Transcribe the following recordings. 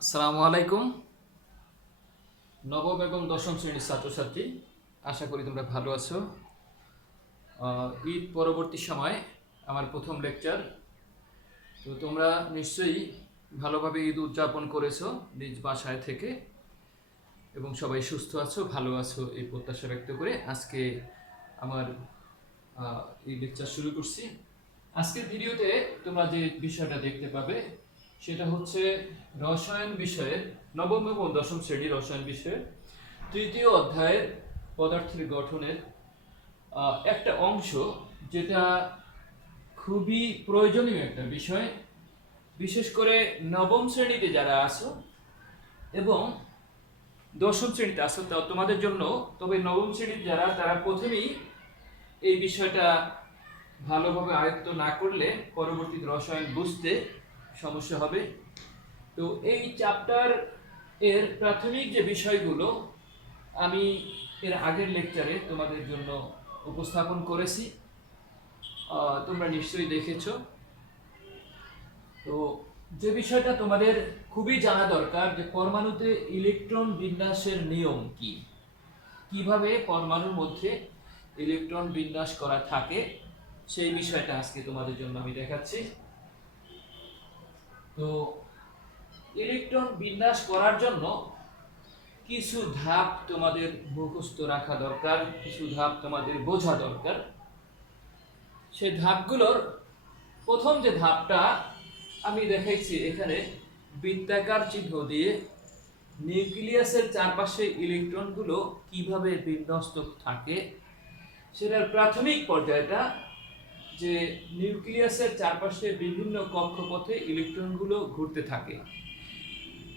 আসসালামু আলাইকুম। নবম এবং দশম শ্রেণীর ছাত্রছাত্রী, আশা করি তোমরা ভালো আছো। ঈদ পরবর্তী সময় আমার প্রথম লেকচার। তো তোমরা নিশ্চয়ই ভালোভাবে ঈদ উদযাপন করেছো নিজ বাসায় থেকে, এবং সবাই সুস্থ আছো, ভালো আছো এই প্রত্যাশা ব্যক্ত করে আজকে আমার এই লেকচার শুরু করছি। আজকের ভিডিওতে তোমরা যে বিষয়টা দেখতে পাবে সেটা হচ্ছে রসায়ন বিষয়ের নবম এবং দশম শ্রেণীর রসায়ন বিষয়ের তৃতীয় অধ্যায়ের পদার্থের গঠনের একটা অংশ, যেটা খুবই প্রয়োজনীয় একটা বিষয়, বিশেষ করে নবম শ্রেণীতে যারা আছো এবং দশম শ্রেণীতে আছো তোমাদের জন্য। তবে নবম শ্রেণীর যারা, তারা প্রথমেই এই বিষয়টা ভালোভাবে আয়ত্ত না করলে পরবর্তীতে রসায়ন বুঝতে সমস্যা হবে। তো এই চ্যাপ্টার এর প্রাথমিক যে বিষয়গুলো আমি এর আগের লেকচারে তোমাদের জন্য উপস্থাপন করেছি, তোমরা নিশ্চয়ই দেখেছো। তো যে বিষয়টা তোমাদের খুবই জানা দরকার, যে পরমাণুতে ইলেকট্রন বিন্যাসের নিয়ম কি, কিভাবে পরমাণুর মধ্যে ইলেকট্রন বিন্যাস করা থাকে, সেই বিষয়টা আজকে তোমাদের জন্য আমি দেখাচ্ছি। তো ইলেকট্রন বিন্যাস করার জন্য কিছু ধাপ তোমাদের মুখস্থ রাখা দরকার, কিছু ধাপ তোমাদের বোঝা দরকার। সেই ধাপগুলোর প্রথম যে ধাপটা আমি দেখাইছি এখানে বৃত্তাকার চিহ্ন দিয়ে, নিউক্লিয়াসের চারপাশে ইলেকট্রনগুলো কিভাবে বিন্যস্ত থাকে সেটার প্রাথমিক পর্যায়টা, যে নিউক্লিয়াসের চারপাশে বিভিন্ন কক্ষপথে ইলেকট্রনগুলো ঘুরতে থাকে।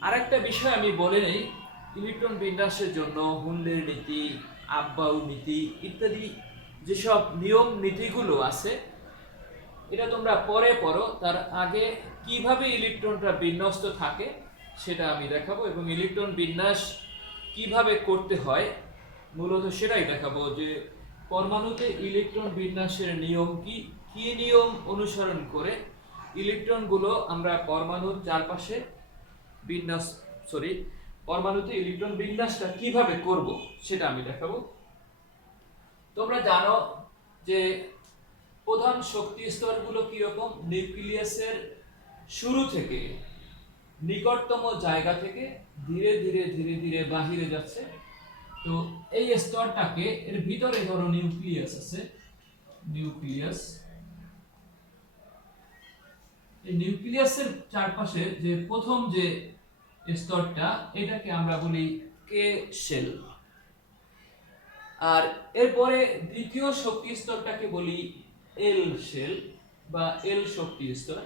আরেকটা বিষয় আমি বলে নেই, ইলেকট্রন বিন্যাসের জন্য হুন্ডের নীতি, আব্বাউ নীতি ইত্যাদি যেসব নিয়ম নীতিগুলো আছে, এটা তোমরা পরে পড়ো। তার আগে কিভাবে ইলেকট্রনটা বিন্যস্ত থাকে সেটা আমি দেখাবো, এবং ইলেকট্রন বিন্যাস কিভাবে করতে হয় মূলত সেটাই দেখাবো, যে পরমাণুতে ইলেকট্রন বিন্যাসের নিয়ম কি, কি নিয়ম অনুসরণ করে ইলেকট্রনগুলো আমরা পরমাণুর চারপাশে বিন্যাস পরমাণুতে ইলেকট্রন বিন্যাসটা কিভাবে করব সেটা আমি দেখাবো। তোমরা জানো যে প্রধান শক্তি স্তরগুলো কিরকম, নিউক্লিয়াসের শুরু থেকে নিকটতম জায়গা থেকে ধীরে ধীরে ধীরে ধীরে বাহিরে যাচ্ছে। তো এই স্তরটাকে, এর ভিতরে ধরো নিউক্লিয়াস আছে, নিউক্লিয়াস, এই নিউক্লিয়াসের চারপাশে যে প্রথম যে স্তরটা, এটাকে আমরা বলি কে শেল। আর এরপরে দ্বিতীয় শক্তি স্তরটাকে বলি এল শেল বা এল শক্তি স্তর,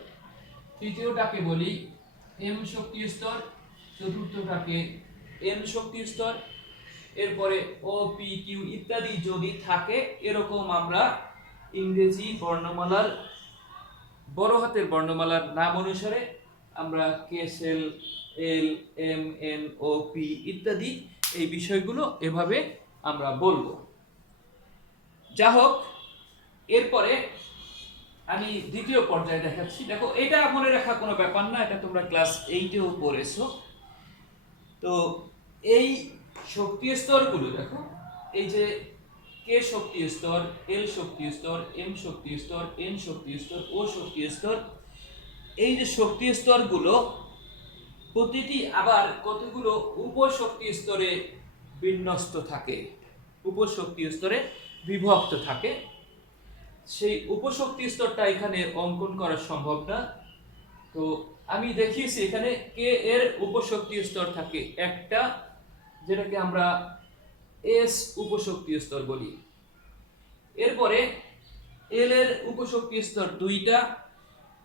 তৃতীয়টাকে বলি এম শক্তি স্তর, চতুর্থটাকে এন শক্তি স্তর, এরপরে ও পি কিউ ইত্যাদি যদি থাকে, এরকম আমরা ইংরেজি বর্ণমালার বড় হাতের বর্ণমালার নাম অনুসারে আমরা কে সেল, এল, এম, এন, ও পি ইত্যাদি এই বিষয়গুলো এভাবে আমরা বলবো। যা হোক, এরপরে আমি দ্বিতীয় পর্যায়ে দেখাচ্ছি। দেখো, এটা মনে রাখা কোনো ব্যাপার না, এটা তোমরা ক্লাস 8-এও পড়েছো। তো এই শক্তি স্তরগুলো দেখো, এই যে কে শক্তি স্তর, এল শক্তি স্তর, এম শক্তি স্তর, এন শক্তি স্তর, ও শক্তি স্তর, এই যে শক্তি স্তরগুলো প্রতিটি আবার কতগুলো উপশক্তি স্তরে বিন্যস্ত থাকে, উপশক্তি স্তরে বিভক্ত থাকে। সেই উপশক্তি স্তরটা এখানে অঙ্কন করা সম্ভব না। তো আমি দেখিয়েছি এখানে কে এর উপশক্তি স্তর থাকে একটা, যেটাকে আমরা এস উপশক্তি স্তর বলি। এরপরে এল এর উপশক্তি স্তর দুইটা,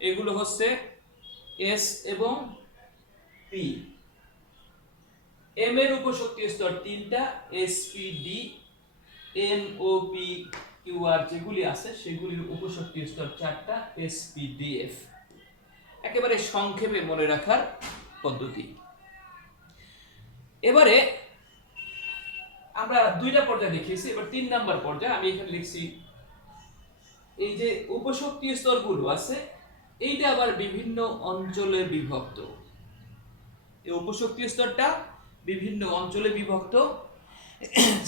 এগুলো হচ্ছে এস এবং পি। এম এর উপশক্তি স্তর তিনটা, S P D. N O P Q R যেগুলি আছে সেগুলির উপশক্তি স্তর চারটা, এস পি ডি এফ। একেবারে সংক্ষেপে মনে রাখার পদ্ধতি। এবারে আমরা দুইটা পর্যায়ে দেখিয়েছি, এবার 3 নাম্বার পর্যায়ে আমি এখানে লিখছি, এই যে উপশক্তি স্তরগুলো আছে এইটা আবার বিভিন্ন অঞ্চলে বিভক্ত, এই উপশক্তি স্তরটা বিভিন্ন অঞ্চলে বিভক্ত,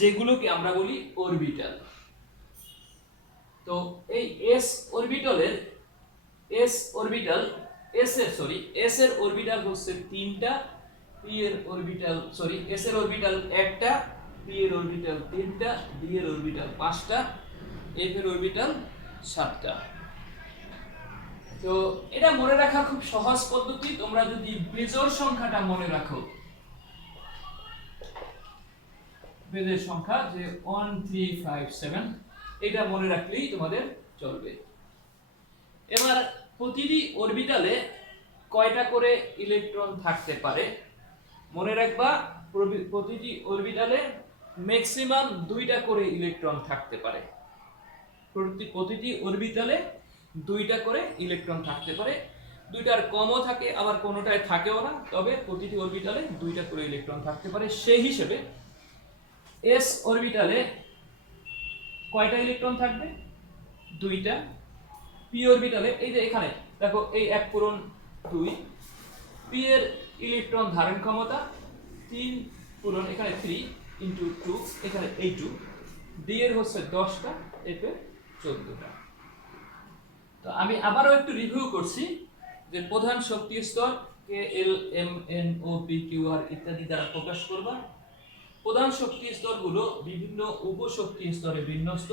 যেগুলোকে আমরা বলি অরবিটাল। তো এই এস অরবিটালের এস এর অরবিটাল হচ্ছে 3টা, পি এর অরবিটাল এস এর অরবিটাল 1টা, পি এর অরবিটাল 3টা, ডি এর অরবিটাল 5টা, এফ এর অরবিটাল 7টা। তো এটা মনে রাখা খুব সহজ পদ্ধতি। তোমরা যদি বেজোড় সংখ্যাটা মনে রাখো, বেজের সংখ্যা যে 1357, এটা মনে রাখলেই তোমাদের চলবে। এবার প্রতিটি অরবিটালে কয়টা করে ইলেকট্রন থাকতে পারে? মনে রাখবা প্রতিটি অরবিটালে ম্যাক্সিমাম 2টা করে ইলেকট্রন থাকতে পারে। প্রতিটি অরবিটালে 2টা করে ইলেকট্রন থাকতে পারে। 2টার কমও থাকে, আবার কোনোটায় থাকেও না, তবে প্রতিটি অরবিটালে 2টা করে ইলেকট্রন থাকতে পারে। সেই হিসেবে এস অরবিটালে কয়টা ইলেকট্রন থাকবে? 2টা। পি অরবিটালে এই যে এখানে দেখো, এই 1 পূরণ 2, পি এর ইলেকট্রন ধারণ ক্ষমতা 3 পূরণ এখানে 3 ইনটু 2, এখানে এই 2, ডি এর হচ্ছে 10টা, এফ এর 14টা। তো আমি আবারও একটু রিভিউ করছি যে প্রধান শক্তি স্তর কে, এল, M, N, O, P, Q, আর ইত্যাদি দ্বারা প্রকাশ করবা। প্রধান শক্তি স্তরগুলো বিভিন্ন উপশক্তি স্তরে বিন্যস্ত।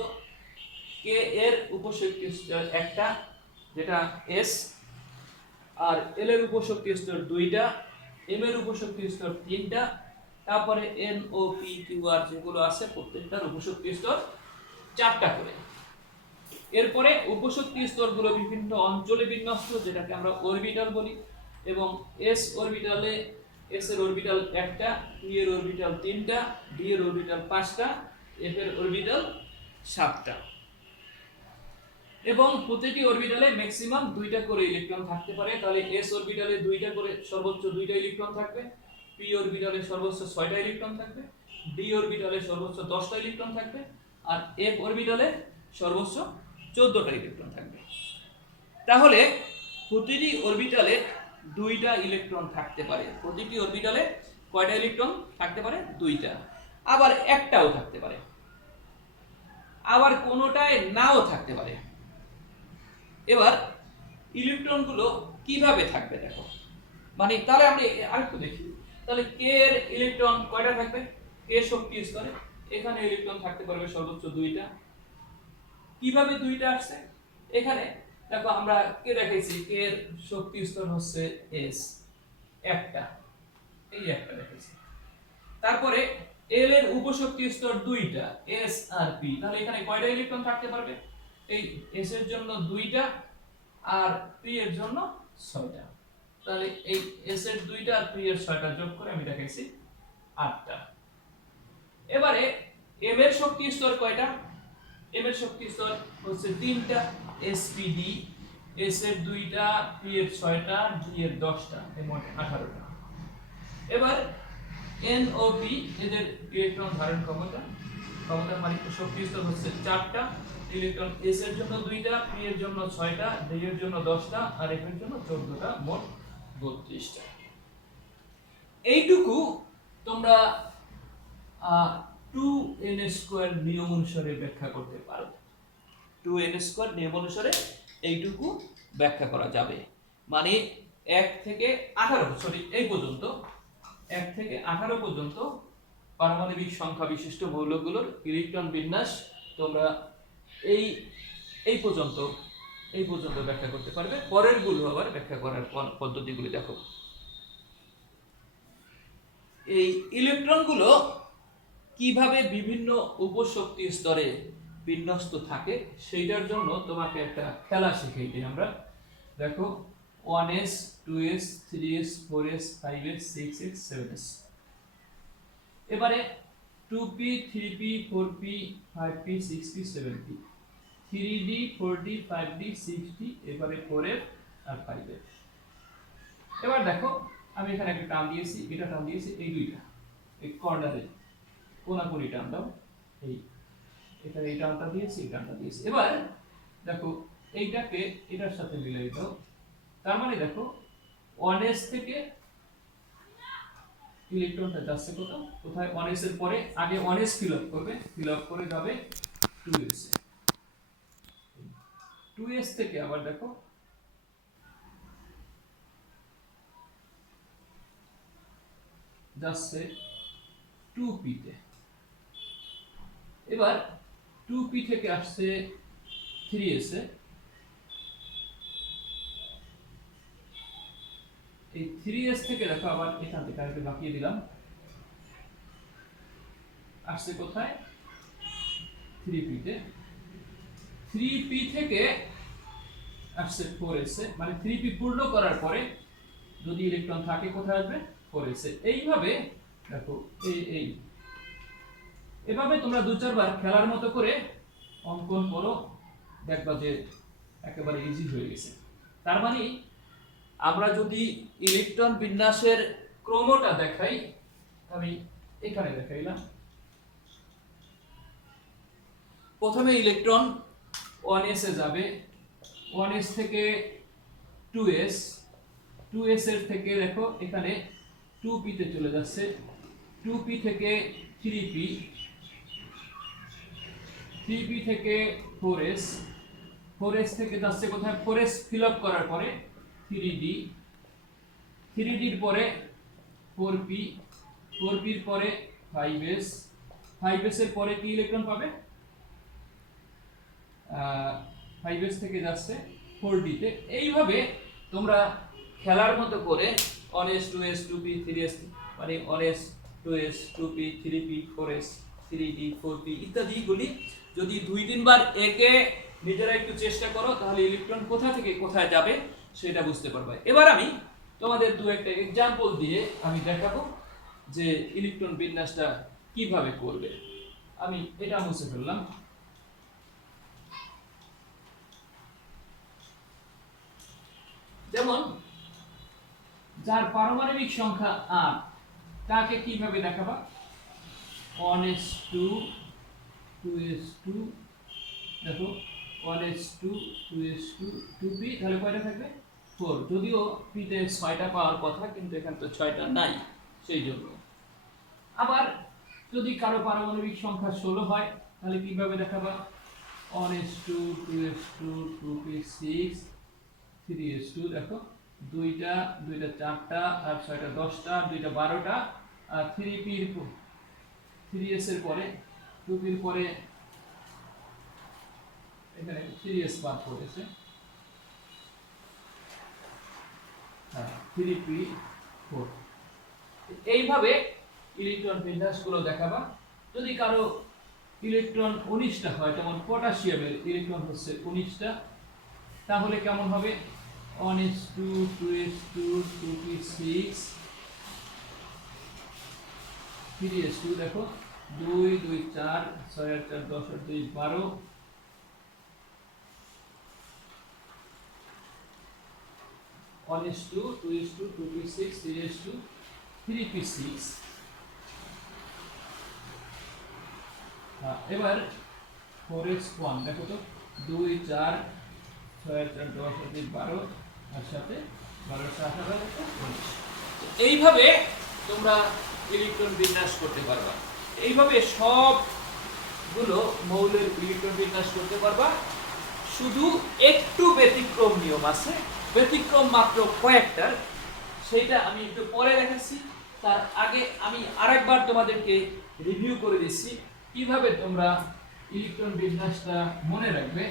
কে এর উপশক্তি স্তর একটা, যেটা এস, আর এল এর উপশক্তি স্তর 2টা, এম এর উপশক্তি স্তর 3টা, তারপরে এন, ও, পি, কিউ, আর যেগুলো আছে প্রত্যেকটার উপশক্তি স্তর 4টা করে। এরপরে উপশক্তি স্তরগুলো বিভিন্ন অঞ্চলে বিন্যস্ত, যেটাকে আমরা অরবিটাল বলি। এবং এস অরবিটালে এস এর অরবিটাল 1টা, পি এর অরবিটাল 3টা, ডি এর অরবিটাল 5টা, এফ এর অরবিটাল 7টা। এবং প্রতিটি অরবিটালে ম্যাক্সিমাম 2টা করে ইলেকট্রন থাকতে পারে। তাহলে এস অরবিটালে 2টা করে সর্বোচ্চ 2টা ইলেকট্রন থাকবে, পি অরবিটালে সর্বোচ্চ 6টা ইলেকট্রন থাকবে, ডি অরবিটালে সর্বোচ্চ 10টা ইলেকট্রন থাকবে, আর এফ অরবিটালে সর্বোচ্চ 14টা ইলেকট্রন থাকবে। তাহলে প্রতিটি অরবিটালে 2টা ইলেকট্রন থাকতে পারে। প্রতিটি অরবিটালে কয়টা ইলেকট্রন থাকতে পারে? 2টা। আবার একটাও থাকতে পারে, আবার কোনোটায় নাও থাকতে পারে। এবার ইলেকট্রনগুলো কিভাবে থাকবে দেখো, মানে তাহলে আমরা আরেকটু দেখি। তাহলে কে এর ইলেকট্রন কয়টা থাকবে? কে শক্তি স্তরে এখানে ইলেকট্রন থাকতে পারবে সর্বোচ্চ 2টা। কিভাবে 2টা আসছে? এখানে দেখো আমরা কে দেখাইছি, কে এর শক্তি স্তর হচ্ছে এস, একটা, এই একটা দেখাইছি। তারপরে এল এর উপশক্তি স্তর 2টা, এস আর পি। তাহলে এখানে কয়টা ইলেকট্রন থাকতে পারবে? এই এস এর জন্য 2টা আর পি এর জন্য 6টা। তাহলে এই এস এর 2টা আর পি এর 6টা যোগ করে আমি দেখাইছি 8টা। এবারে এম এর শক্তি স্তর কয়টা? এম এর শক্তি স্তর হচ্ছে 3টা, এসপিডি, এস এর 2টা, পি এর 6টা, ডি এর 10টা, মোট 18টা। এবার এন ও পি এদের ইলেকট্রন ধারণ ক্ষমতার মানে শক্তি স্তর হচ্ছে 4টা, ইলেকট্রন এস এর জন্য 2টা, পি এর জন্য 6টা, ডি এর জন্য 10টা, আর এফ এর জন্য 14টা, মোট 32টা। এইটুকু তোমরা 2n² নিয়ম অনুসারে ব্যাখ্যা করতে পারো। 2n² নিয়ম অনুসারে এইটুকু ব্যাখ্যা করা যাবে। মানে 1 থেকে 18, এই পর্যন্ত 1 থেকে 18 পর্যন্ত পারমাণবিক সংখ্যা বিশিষ্ট মৌলগুলোর ইলেকট্রন বিন্যাস তোমরা এই পর্যন্ত ব্যাখ্যা করতে পারবে। পরের গুলো আবার ব্যাখ্যা করার পদ্ধতিগুলি দেখো। এই ইলেকট্রনগুলো কিভাবে বিভিন্ন উপশক্তি স্তরে বিন্যস্ত থাকে সেইটার জন্য তোমাকে একটা খেলা শিখাই দিই আমরা। দেখো 1s, 2s, 3s, 4s, 5s, 6s, 7s। এবারে 2p, 3p, 4p, 5p, 6p, 7p, 3d, 4d, 5d, 6d, এবারে 4f আর 5f। এবার দেখো আমি এখানে একটা টার্ম দিয়েছি, এটা টার্ম দিয়েছি, এই দুইটা এই কর্নারে কোনাকুনি টার্ম দাও, এটা এই টার্মটা দিয়েছি, এই টার্মটা দিয়েছি। এবার দেখো এইটাকে এটার সাথে মিলাই দাও। তার মানে দেখো 1s থেকে ইলেকট্রনটা যাচ্ছে কোথায় 1s এর পরে আগে 1s ফিল আপ করে যাবে 2s এ। 2s থেকে আবার দেখো যাচ্ছে 2p তে। এবার 2p থেকে আসছে 3s এ। এই 3s থেকে দেখো আবার এখান থেকে আরেকটু বাকিয়ে দিলাম, আসছে কোথায় 3p তে। 3p থেকে আসছে 4s এ, মানে 3p পূর্ণ করার পরে যদি ইলেকট্রন থাকে কোথায় আসবে 4s এ। এইভাবে দেখো এই এভাবে তোমরা দু চারবার খেলার মতো করে অঙ্কন করো, দেখবা যে একেবারে ইজি হয়ে গেছে। তার মানে আমরা যদি ইলেকট্রন বিন্যাসের ক্রমটা দেখাই, আমি এখানে দেখাইলাম। প্রথমে ইলেকট্রন 1s এ যাবে, 1s থেকে 2s, 2s এর থেকে দেখো এখানে 2p তে চলে যাচ্ছে, 2p থেকে 3p, 3p থেকে 4s, 4s থেকে যাচ্ছে কোথায় 4s ফিল আপ করার পরে 3d, 3d এর পরে 4p, 4p এর পরে 5s, 5s এর পরে কি ইলেকট্রন পাবে 5s থেকে যাচ্ছে 4d তে। এইভাবে তোমরা খেলার মতো করে 1s 2s 2p 3s, মানে 1s 2s 2p 3p 4s 3d 4p ইত্যাদি গুলি যদি 2-3 বার একে নিজেরা একটু চেষ্টা করো, তাহলে ইলেকট্রন কোথা থেকে কোথায় যাবে সেটা বুঝতে পারবে। এবার আমি তোমাদের দু একটা एग्जांपल দিয়ে আমি দেখাবো যে ইলেকট্রন বিন্যাসটা কিভাবে করবে। আমি এটা মুছে ফেললাম। যেমন যার পারমাণবিক সংখ্যা 8 তাকে কিভাবে দেখাবা 1s2 2s2, দেখো 1s2 2s2 2p, তাহলে কয়টা থাকবে 4, যদিও p তে 6টা পাওয়ার কথা কিন্তু এখানে তো 6টা নাই সেই জন্য। আবার যদি কারো পারমাণবিক সংখ্যা 16 হয় তাহলে কিভাবে দেখাবা 1s2 2s2 2p6 3s2, দেখো দুইটা 4টা আর 6টা 10টা, 2টা 12টা, আর 3p এর 3s এর পরে 2p এর পরে এখানে 3s বাদ পড়েছে, হ্যাঁ 3p4। এইভাবে ইলেকট্রন বিন্যাসগুলো দেখাবা। যদি কারো ইলেকট্রন 19টা হয়, যেমন পটাশিয়ামের ইলেকট্রন হচ্ছে 19টা, তাহলে কেমন হবে 1s2 2s2 2p6 3s2, দেখো 2 2 4 6 আর 4 10 আর 2 12, 1s2 2s2 2p6 3s2 3p6। এবার 4s1, দেখো তো 2 4 6 আর 4 10 আর 2 12 আর সাথে 12 7 18 19। এইভাবে তোমরা ইলেকট্রন বিন্যাস করতে পারবা। এইভাবে সবগুলো মৌলের ইলেকট্রন বিন্যাস করতে পারবা। শুধু একটু ব্যতিক্রম নিয়ম আছে, ব্যতিক্রম মাত্র কয়েকটার, সেটা আমি একটু পরে দেখাচ্ছি। তার আগে আমি আরেকবার তোমাদেরকে রিভিউ করে দিচ্ছি কিভাবে তোমরা ইলেকট্রন বিন্যাসটা মনে রাখবে।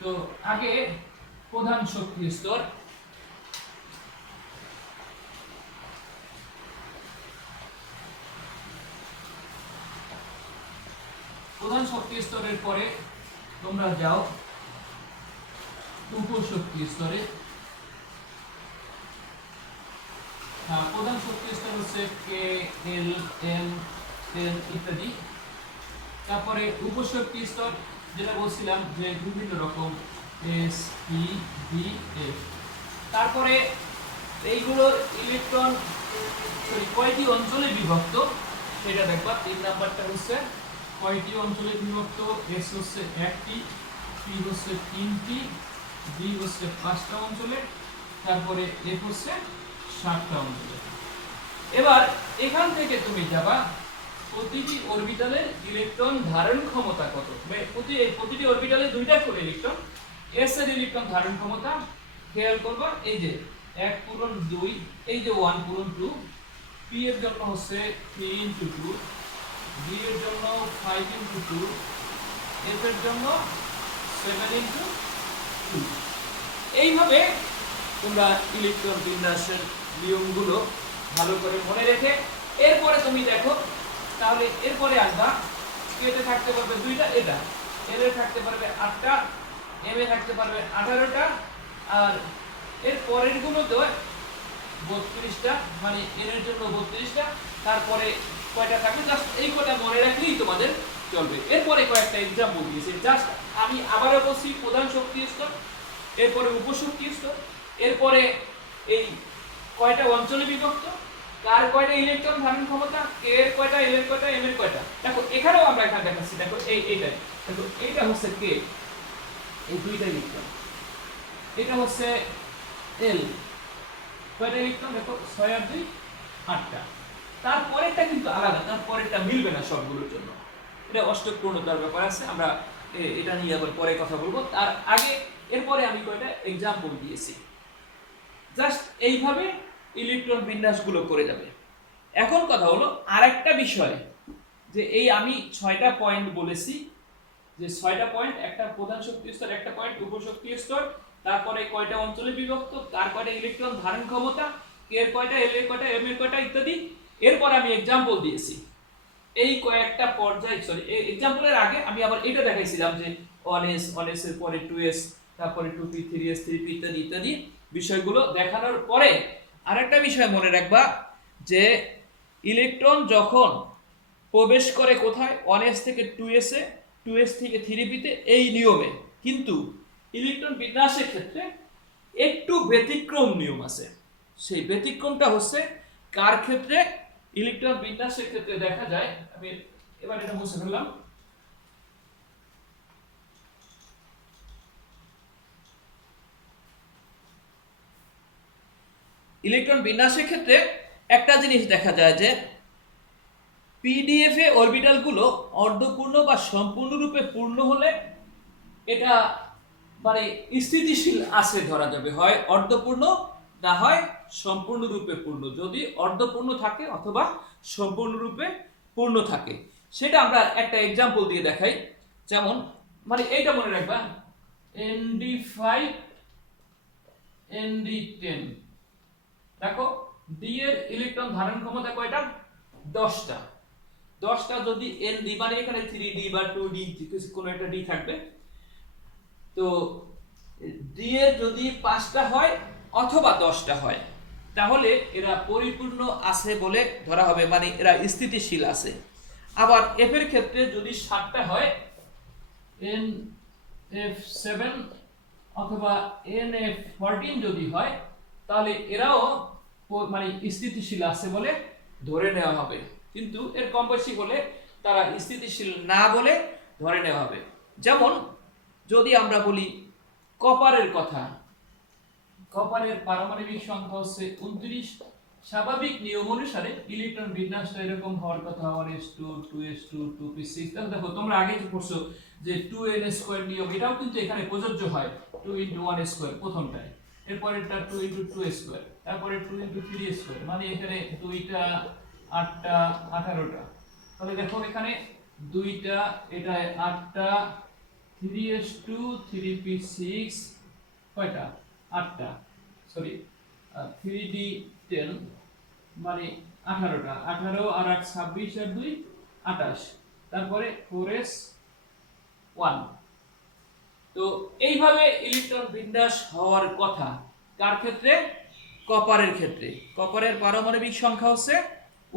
তো আগে প্রধান শক্তি স্তর, প্রধান শক্তি স্তরের পরে তোমরা যাও উপশক্তি স্তরে। প্রধান শক্তি স্তর হচ্ছে কে এল এম এল ইত্যাদি। তারপরে উপশক্তি স্তর যেটা বলছিলাম যে বিভিন্ন রকম এস ই ডি এফ। তারপরে এইগুলোর ইলেকট্রন কয়টি অঞ্চলে বিভক্ত সেটা দেখবা। 3 নাম্বারটা হচ্ছে কয়টি অঞ্চলে বিভক্ত, এস হচ্ছে 1টি, পি হচ্ছে 3টি, ডি হচ্ছে 5টা অঞ্চলে, তারপরে এফ হচ্ছে 7টা অঞ্চলে। এবার এখান থেকে তুমি যাবা প্রতিটি অরবিটালের ইলেকট্রন ধারণ ক্ষমতা কত। প্রতিটি অরবিটালে দুইটা করে ইলেকট্রন, এস এর ইলেকট্রন ধারণ ক্ষমতা খেয়াল করবা, এই যে 1 পূরণ 2, এই যে 1 পূরণ 2, পি এর জন্য হচ্ছে 3 × 2, ডি এর জন্য 5 × 2, এফ এর জন্য 7 × 2। এইভাবে তোমরা ইলেকট্রন বিন্যাসের নিয়মগুলো ভালো করে মনে রেখে এরপরে তুমি দেখো, তাহলে এরপরে আসবা কেতে থাকতে পারবে দুইটা, এটা এল এ থাকতে পারবে 8টা, এম এ থাকতে পারবে 18টা, আর এর পরের গুলো তো 32টা, মানে এন এর জন্য 32টা, তারপরে কয়টা থাকবে জাস্ট এই কয়টা মনে রাখলেই তোমাদের চলবে। এরপরে কয়েকটা एग्जांपल দিয়েছি, জাস্ট আমি আবারও বলছি প্রধান শক্তি স্তর, এরপরে উপশক্তি স্তর, এরপরে এই কয়টা অঞ্চলে বিভক্ত, কার কয়টা ইলেকট্রন ধারণ ক্ষমতা, কে এর কয়টা, এল এর কয়টা, এম এর কয়টা। দেখো এখানেও আমরা এখানে দেখাচ্ছি, দেখো এইটাই, দেখো এইটা হচ্ছে কে, এই দুইটা ইলেকট্রন, এটা হচ্ছে এল, কয়টা ইলেকট্রন দেখো 6 আর 2 8টা। তারপরেরটা কিন্তু আলাদা, তারপরেরটা মিলবে না সবগুলোর জন্য, এটা অষ্টক পূর্ণতার ব্যাপার আছে, আমরা এটা নিয়ে আবার পরে কথা বলবো। তার আগে এরপরে আমি কয়টা एग्जांपल দিয়েছি, জাস্ট এইভাবে ইলেকট্রন বিন্যাসগুলো করে যাবে। এখন কথা হলো আরেকটা বিষয়, যে এই আমি 6টা পয়েন্ট বলেছি, যে 6টা পয়েন্ট, একটা প্রধান শক্তি স্তর, একটা পয়েন্ট উপশক্তি স্তর, তারপরে কয়টা অঞ্চলে বিভক্ত, কার কয়টা ইলেকট্রন ধারণ ক্ষমতা, কে এর কয়টা, এল এর কয়টা, এম এর কয়টা ইত্যাদি। এরপর আমি एग्जांपल দিয়েছি এই কয়েকটা পর্যায়, সরি এই एग्जांपलের আগে আমি আবার এটা দেখাইছিলাম যে 1s, 1s এর পরে 2s, তারপরে 2p, 3s, 3p ইত্যাদি ইত্যাদি বিষয়গুলো দেখানোর পরে আরেকটা বিষয় মনে রাখবা, যে ইলেকট্রন যখন প্রবেশ করে কোথায়, 1s থেকে 2s এ, 2s থেকে 3p তে, এই নিয়মে। কিন্তু ইলেকট্রন বিন্যাসের ক্ষেত্রে একটু ব্যতিক্রম নিয়ম আছে। সেই ব্যতিক্রমটা হচ্ছে কার ক্ষেত্রে, ইলেকট্রন বিন্যাসের ক্ষেত্রে দেখা যায়, আমি এবার এটা মুছে ফেললাম, ইলেকট্রন বিন্যাসের ক্ষেত্রে একটা জিনিস দেখা যায় যে পিডিএফ এ অরবিটালগুলো অর্ধপূর্ণ বা সম্পূর্ণরূপে পূর্ণ হলে এটা মানে স্থিতিশীল আছে ধরা যাবে, হয় অর্ধপূর্ণ না হয় সম্পূর্ণরূপে পূর্ণ। যদি অর্ধপূর্ণ থাকে অথবা সম্পূর্ণরূপে পূর্ণ থাকে, সেটা আমরা একটা एग्जांपल দিয়ে দেখাই। যেমন মানে এইটা মনে রাখবা, ND5 ND10, দেখো ডি এর ইলেকট্রন ধারণ ক্ষমতা কয়টা, 10টা। 10টা যদি ND, মানে এখানে 3D বা 2D কোনো একটা D থাকবে, তো ডি এর যদি 5টা হয় অথবা 10টা হয়, তাহলে এরা পরিপূর্ণ আছে বলে ধরা হবে, মানে এরা স্থিতিশীল আছে। আবার এফ এর ক্ষেত্রে যদি 7টা হয়, NF7 অথবা NF14 যদি হয়, তাহলে এরাও মানে স্থিতিশীল আছে বলে ধরে নেওয়া হবে। কিন্তু এর কম বেশি হলে তারা স্থিতিশীল না বলে ধরে নেওয়া হবে। যেমন যদি আমরা বলি কপারের কথা, কপারের পারমাণবিক সংখ্যা হচ্ছে 29। স্বাভাবিক নিয়ম অনুসারে ইলেকট্রন বিন্যাসটা এরকম হওয়ার কথা, 1s2 2s2 2p6। দেখো তোমরা আগে যে পড়ছো যে 2n² নিয়ম, এটাও কিন্তু এখানে প্রযোজ্য হয়, 2 × 1² প্রথমটায়, এরপরেরটা 2 × 2² তারপরে 2 × 3² মানে এখানে 2টা 8টা 18টা। তাহলে দেখো এখানে 2টা, এটা 8টা, 3s2 3p6 কয়টা, 8টা, সরি 3d10 মানে 18টা, 18 আর 8 26 আর 2 28, তারপরে 4s1। তো এইভাবে ইলেকট্রন বিন্যাস হওয়ার কথা কার ক্ষেত্রে, কপারের ক্ষেত্রে। কপারের পারমাণবিক সংখ্যা হচ্ছে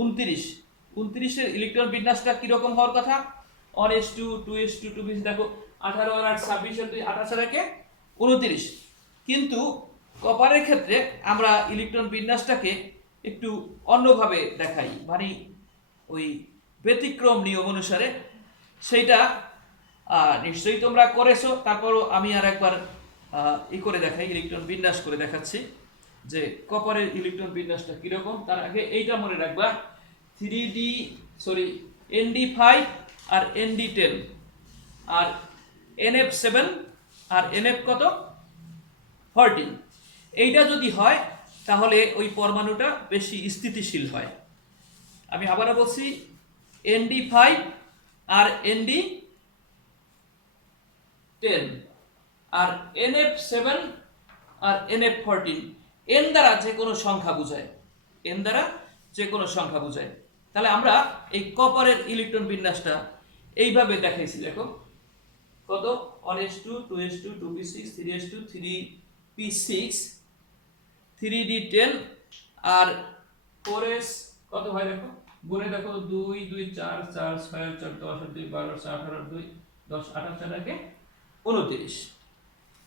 29। 29 এর ইলেকট্রন বিন্যাসটা কি রকম হওয়ার কথা, 1s2 2s2 2p, দেখো 18 আর 8 26 আর 2 28 আর 29। কিন্তু কপারের ক্ষেত্রে আমরা ইলেকট্রন বিন্যাসটাকে একটু অন্যভাবে দেখাই, মানে ওই ব্যতিক্রম নিয়ম অনুসারে। সেইটা নিশ্চয়ই তোমরা করেছো, তারপরও আমি আর একবার ই করে দেখাই, ইলেকট্রন বিন্যাস করে দেখাচ্ছি। যে কপারের ইলেকট্রন বিন্যাসটা কিরকম। তার আগে এইটা মনে রাখবা, ND5 আর ND10 আর NF7 আর NF কত 14, এইটা যদি হয় তাহলে ওই পরমাণুটা বেশি স্থিতিশীল হয়। আমি আবারও বলছি, ND5 আর ND10 আর NF7 আর NF14 এন দ্বারা যে কোনো সংখ্যা বোঝায়, এন দ্বারা যে কোনো সংখ্যা বোঝায়। তাহলে আমরা এই কপারের ইলেকট্রন বিন্যাসটা এইভাবে দেখাইছি। দেখো কত 1s2 2s2 2p6 3s2 3p6 3d10 আর 4s কত হয় দেখো, গুণে দেখো 2 2 4 4 6 4 10 2 12 18 2 10 18 4 29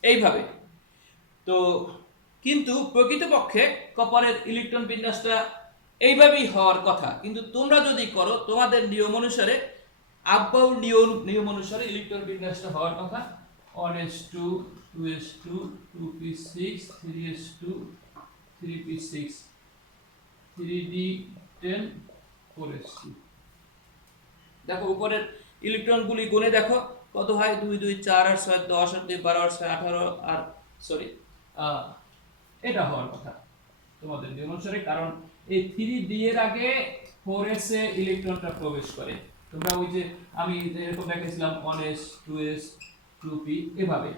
এইভাবে। তো কিন্তু প্রকৃতপক্ষে কপারের ইলেকট্রন বিন্যাসটা এইভাবেই হওয়ার কথা, কিন্তু তোমরা যদি করো তোমাদের নিয়ম অনুসারে, আব্বাউর নিয়ম অনুসারে ইলেকট্রন বিন্যাসটা হওয়ার কথা 1s2 2s2 2p6 3s2 3p6 3d10 4s2। দেখো উপরের ইলেকট্রনগুলি গুণে দেখো কত হয়, 2 2 4 আর 6 10 আর 2 12 আর 6 18 আর সরি এটা হওয়ার কথা তোমাদের নিয়ম অনুসারে, কারণ এই 3d এর আগে 4s এ ইলেকট্রনটা প্রবেশ করে। তোমরা ওই যে আমি এরকম দেখাইছিলাম 1s 2s 2p এভাবে।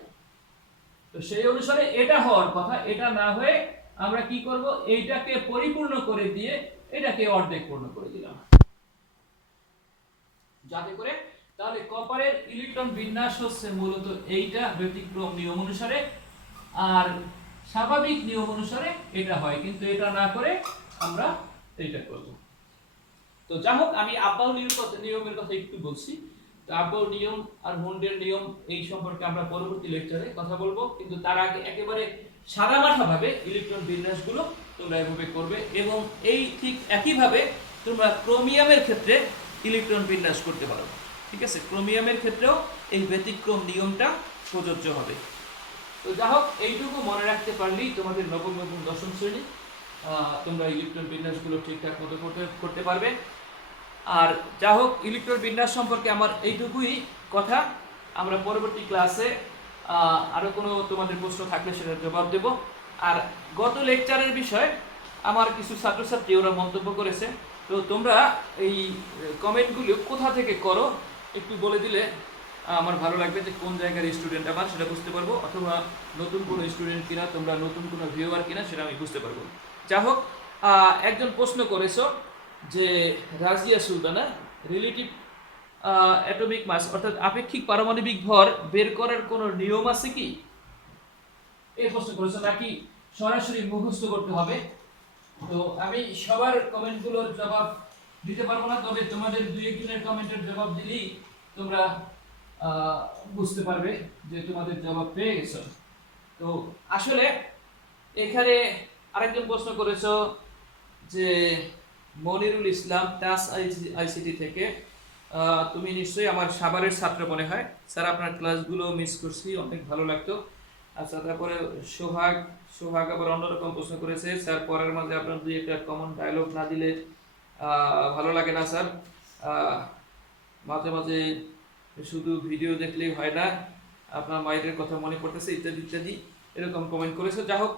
তো সেই অনুসারে এটা হওয়ার কথা, এটা না হয়ে আমরা কি করব, এইটাকে পরিপূর্ণ করে দিয়ে এটাকে অর্ধেক পূর্ণ করে দিলাম, যাতে করে তাহলে কপারের ইলেকট্রন বিন্যাস হচ্ছে মূলত এইটা ব্যতিক্রম নিয়ম অনুসারে, আর স্বাভাবিক নিয়ম অনুসারে এটা হয়, কিন্তু এটা না করে আমরা এইটা করব। তো যাই হোক, আমি আব্বাউ নিয়মের কথা একটু বলছি। তো আব্বাউ নিয়ম আর হুন্ডের নিয়ম এই সম্পর্কে আমরা পরবর্তী লেকচারে কথা বলবো, কিন্তু তার আগে একেবারে সাদামাঠাভাবে ইলেকট্রন বিন্যাসগুলো তোমরা এভাবে করবে, এবং এই ঠিক একইভাবে তোমরা ক্রোমিয়ামের ক্ষেত্রে ইলেকট্রন বিন্যাস করতে পারো। ঠিক আছে, ক্রোমিয়ামের ক্ষেত্রেও এই ব্যতিক্রম নিয়মটা প্রযোজ্য হবে। তো যাই হোক, এইটুকু মনে রাখতে পারলেই তোমাদের নবম এবং দশম শ্রেণী তোমরা ইলেকট্রন বিন্যাসগুলো ঠিকঠাক মতো করতে পারবে। আর যা হোক, ইলেকট্রন বিন্যাস সম্পর্কে আমার এইটুকুই কথা। আমরা পরবর্তী ক্লাসে আরও কোনো তোমাদের প্রশ্ন থাকলে সেটার জবাব দেব। আর গত লেকচারের বিষয়ে আমার কিছু ছাত্রছাত্রী ওরা মন্তব্য করেছে, তো তোমরা এই কমেন্টগুলো কোথা থেকে করো একটু বলে দিলে আমার ভালো লাগবে, যে কোন জায়গার স্টুডেন্ট আমার সেটা বুঝতে পারবো, অথবা নতুন কোনো স্টুডেন্ট কিনা, তোমরা নতুন কোনো ভিউয়ার কিনা সেটা আমি বুঝতে পারবো। যা হোক, একজন প্রশ্ন করেছো যে Razia Sultana relative atomic mass অর্থাৎ আপেক্ষিক পারমাণবিক ভর বের করার কোনো নিয়ম আছে কি, এই প্রশ্ন করেছো, নাকি সরাসরি মুখস্থ করতে হবে। তো আমি সবার কমেন্টগুলোর জবাব দিতে পারবো না, তবে তোমাদের দুই একজনের কমেন্টের জবাব দিলেই তোমরা বুঝতে পারবে যে তোমাদের জবাব পেয়ে গেছো। তো আসলে এখানে আরেকজন প্রশ্ন করেছো যে মনিরুল ইসলাম টাস আইসিটি থেকে, তুমি নিশ্চয়ই আমার সাভারের ছাত্র মনে হয়। স্যার আপনার ক্লাসগুলো মিস করছি, অনেক ভালো লাগতো। আচ্ছা, তারপরে সোহাগ আবার অন্যরকম প্রশ্ন করেছে, স্যার পড়ার মাঝে আপনার দুই একটা কমন ডায়লগ না দিলে ভালো লাগে না স্যার, মাঝে মাঝে শুধু ভিডিও দেখলেই হয় না, আপনার মায়ের কথা মনে পড়তেছে ইত্যাদি ইত্যাদি এরকম কমেন্ট করেছো। যাই হোক,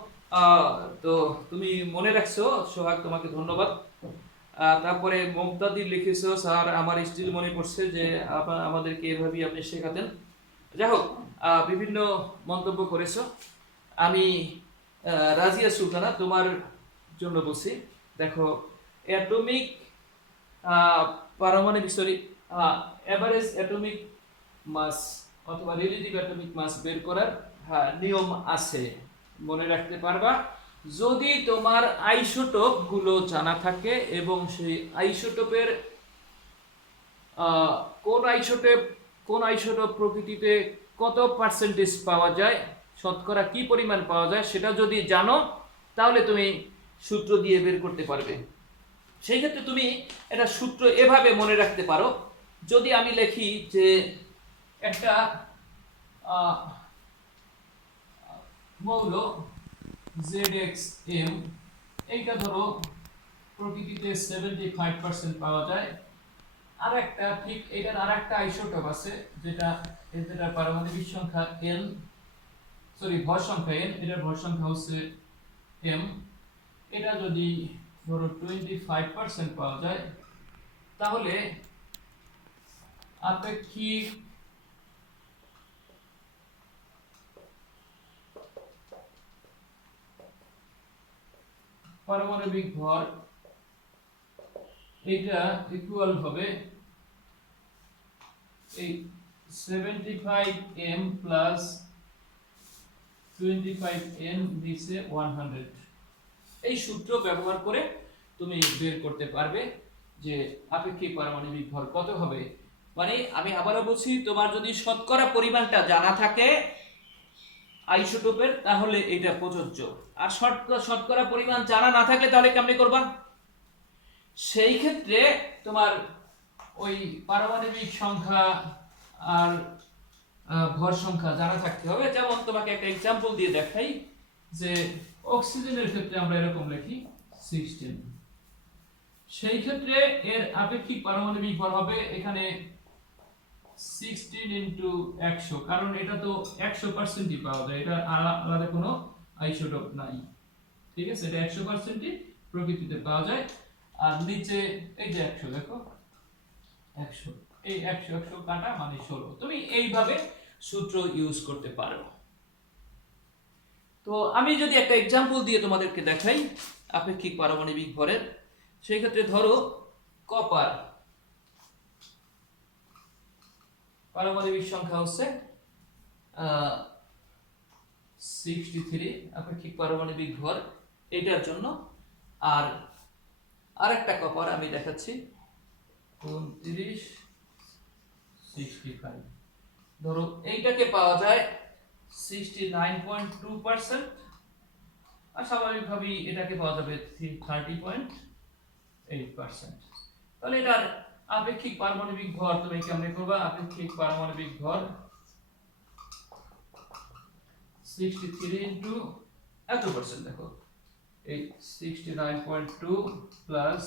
তো তুমি মনে রাখছো সোহাগ, তোমাকে ধন্যবাদ। তারপরে মমতাদি লিখেছো, স্যার আমার স্টিল মনে পড়ছে যে আমাদেরকে এভাবেই আপনি শেখাতেন। যাই হোক, বিভিন্ন মন্তব্য করেছো। আমি রাজিয়া সুলতানা তোমার জন্য বলছি, দেখো অ্যাটমিক পারমাণবিক এভারেজ অ্যাটমিক মাস অথবা রিলেটিভ অ্যাটমিক মাস বের করার নিয়ম আছে, মনে রাখতে পারবা যদি তোমার আইসোটোপ গুলো জানা থাকে, এবং সেই আইসোটোপের কোন আইসোটোপ প্রকৃতিতে কত পার্সেন্টেজ পাওয়া যায়, শতকরা কি পরিমাণ পাওয়া যায় সেটা যদি জানো, তাহলে তুমি সূত্র দিয়ে বের করতে পারবে। সেই ক্ষেত্রে তুমি এটা সূত্র এভাবে মনে রাখতে পারো, যদি আমি লিখি যে একটা মৌল ZXM, এইটা ধরো প্রকৃতিতে 75% পাওয়া যায়। আর একটা ঠিক এটার আর একটা আইসোটোপ আছে যেটা এটার পারমাণবিক সংখ্যা n, সরি ভর সংখ্যা n, এটার ভর সংখ্যা হচ্ছে m। এটা যদি ধরো 25% পাওয়া যায় তাহলে আপেক্ষিক পারমাণবিক ভর এটা ইকুয়াল হবে এই 75m প্লাস 25n দিছে 100। এই সূত্র ব্যবহার করে তুমি বের করতে পারবে যে আপেক্ষিক পারমাণবিক ভর কত হবে। মানে আমি আবারও বলছি, তোমার যদি শতকরা পরিমাণটা জানা থাকে আইসোটোপের তাহলে এটা প্রযোজ্য, আর শতকরা পরিমাণ জানা না থাকলে তাহলে কেমনে করবা? সেই ক্ষেত্রে তোমার ওই পারমাণবিক সংখ্যা আর ভর সংখ্যা জানা থাকতে হবে। যেমন তোমাকে একটা एग्जांपल দিয়ে দেখাই যে অক্সিজেনের ক্ষেত্রে আমরা এরকম লিখি 16, সেই ক্ষেত্রে এর আপেক্ষিক পারমাণবিক ভর হবে এখানে 16 ইনটু 100, কারণ এটা তো 100%ই পাওয়া যায়, এটা আলাদা কোনো আইসোটোপ নাই, ঠিক আছে, এটা 100%ই প্রকৃতিতে পাওয়া যায়। আর নিচে এই যে 100, দেখো 100, এই 100 100 কাটা মানে 16। তুমি এইভাবে সূত্র ইউজ করতে পারো। তো আমি যদি একটা एग्जांपल দিয়ে তোমাদেরকে দেখাই আপেক্ষিক পারমাণবিক ভরের, সেই ক্ষেত্রে ধরো কপার পারমাণবিক সংখ্যা হচ্ছে 63 আপেক্ষিক পারমাণবিক ভর এটার জন্য। আর আরেকটা কপার আমি দেখাচ্ছি 29 65, ধরো এইটাকে পাওয়া যায় 69.2%, আর স্বাভাবিকভাবেই এটাকে পাওয়া যাবে 30.8%। তাহলে এটার আপেক্ষিক পারমাণবিক ভর তুমি কেমনে করবা? আপেক্ষিক পারমাণবিক ভর 63 ইনটু এত পার্সেন্ট, দেখো এই 69.2 প্লাস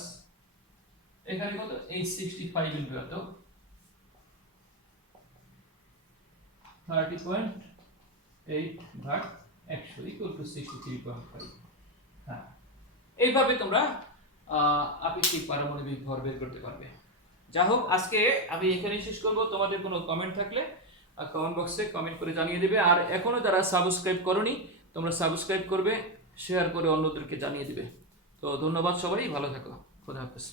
এখানে কত, এই 65 ইনটু এত 30.8 ভাগ 100 ইকুয়াল টু 63.5। হ্যাঁ, এইভাবে তোমরা আপেক্ষিক পারমাণবিক ভর বের করতে পারবে। যা হোক, আজকে আমি এখানেই শেষ করব। তোমাদের কোনো কমেন্ট থাকলে কমেন্ট বক্সে কমেন্ট করে জানিয়ে দিবে। আর এখনো যারা সাবস্ক্রাইব করোনি তোমরা সাবস্ক্রাইব করবে, শেয়ার করে অন্যদেরকে জানিয়ে দিবে। তো ধন্যবাদ, সবাই ভালো থাকো, খোদা হাফেজ।